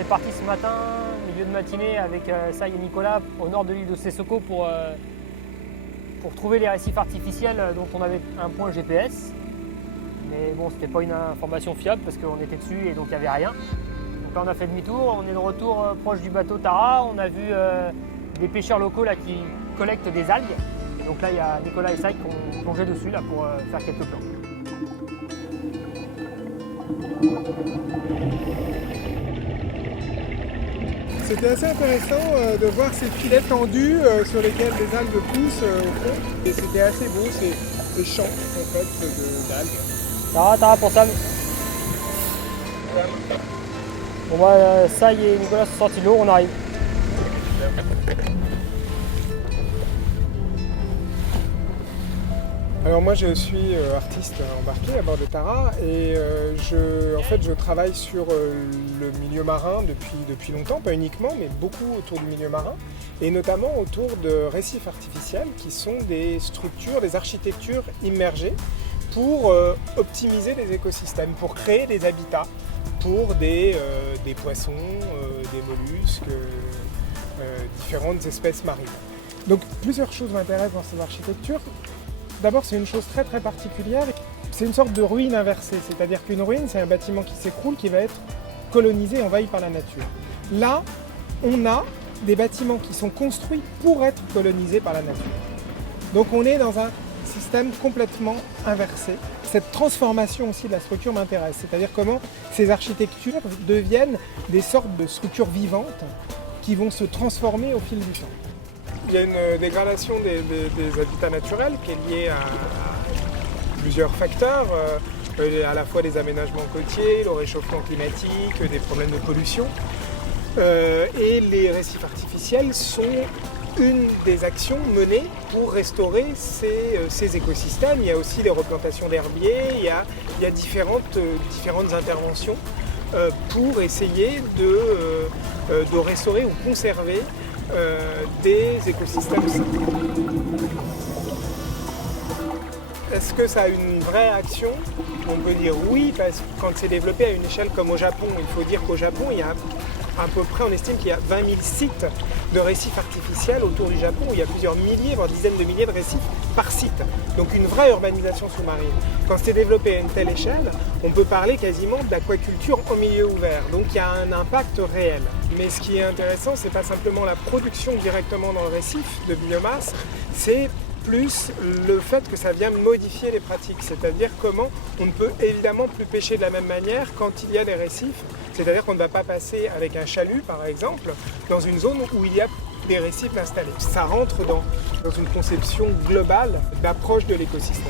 est parti ce matin, milieu de matinée, avec Sai et Nicolas, au nord de l'île de Sesoko pour trouver les récifs artificiels dont on avait un point GPS. Mais bon, c'était pas une information fiable parce qu'on était dessus et donc il n'y avait rien. Donc là, on a fait demi-tour, on est de retour proche du bateau Tara. On a vu des pêcheurs locaux là, qui collectent des algues. Et donc là, il y a Nicolas et Sai qui ont plongé dessus là, pour faire quelques plans. C'était assez intéressant de voir ces filets tendus sur lesquels les algues poussent au fond. Et c'était assez beau, ces champs en fait d'algues. Tara pour Sam. Bon bah, Sai et Nicolas sont sortis de l'eau, on arrive. Alors moi je suis artiste embarqué à bord de Tara et je travaille sur le milieu marin depuis longtemps, pas uniquement mais beaucoup autour du milieu marin et notamment autour de récifs artificiels qui sont des structures, des architectures immergées pour optimiser les écosystèmes, pour créer des habitats pour des poissons, des mollusques, différentes espèces marines. Donc plusieurs choses m'intéressent dans ces architectures. D'abord, c'est une chose très très particulière, c'est une sorte de ruine inversée, c'est-à-dire qu'une ruine, c'est un bâtiment qui s'écroule, qui va être colonisé, envahi par la nature. Là, on a des bâtiments qui sont construits pour être colonisés par la nature. Donc on est dans un système complètement inversé. Cette transformation aussi de la structure m'intéresse, c'est-à-dire comment ces architectures deviennent des sortes de structures vivantes qui vont se transformer au fil du temps. Il y a une dégradation des habitats naturels qui est liée à plusieurs facteurs, à la fois les aménagements côtiers, le réchauffement climatique, des problèmes de pollution. Et les récifs artificiels sont une des actions menées pour restaurer ces écosystèmes. Il y a aussi les replantations d'herbiers, il y a différentes interventions pour essayer de restaurer ou conserver des écosystèmes sains. Est-ce que ça a une vraie action? On peut dire oui, parce que quand c'est développé à une échelle comme au Japon, il faut dire qu'au Japon, il y a à peu près, on estime qu'il y a 20 000 sites de récifs artificiels autour du Japon, où il y a plusieurs milliers, voire dizaines de milliers de récifs par site. Donc une vraie urbanisation sous-marine. Quand c'est développé à une telle échelle, on peut parler quasiment d'aquaculture en milieu ouvert. Donc il y a un impact réel. Mais ce qui est intéressant, c'est pas simplement la production directement dans le récif de biomasse, c'est plus le fait que ça vient modifier les pratiques, c'est-à-dire comment on ne peut évidemment plus pêcher de la même manière quand il y a des récifs, c'est-à-dire qu'on ne va pas passer avec un chalut par exemple dans une zone où il y a des récifs installés. Ça rentre dans une conception globale d'approche de l'écosystème.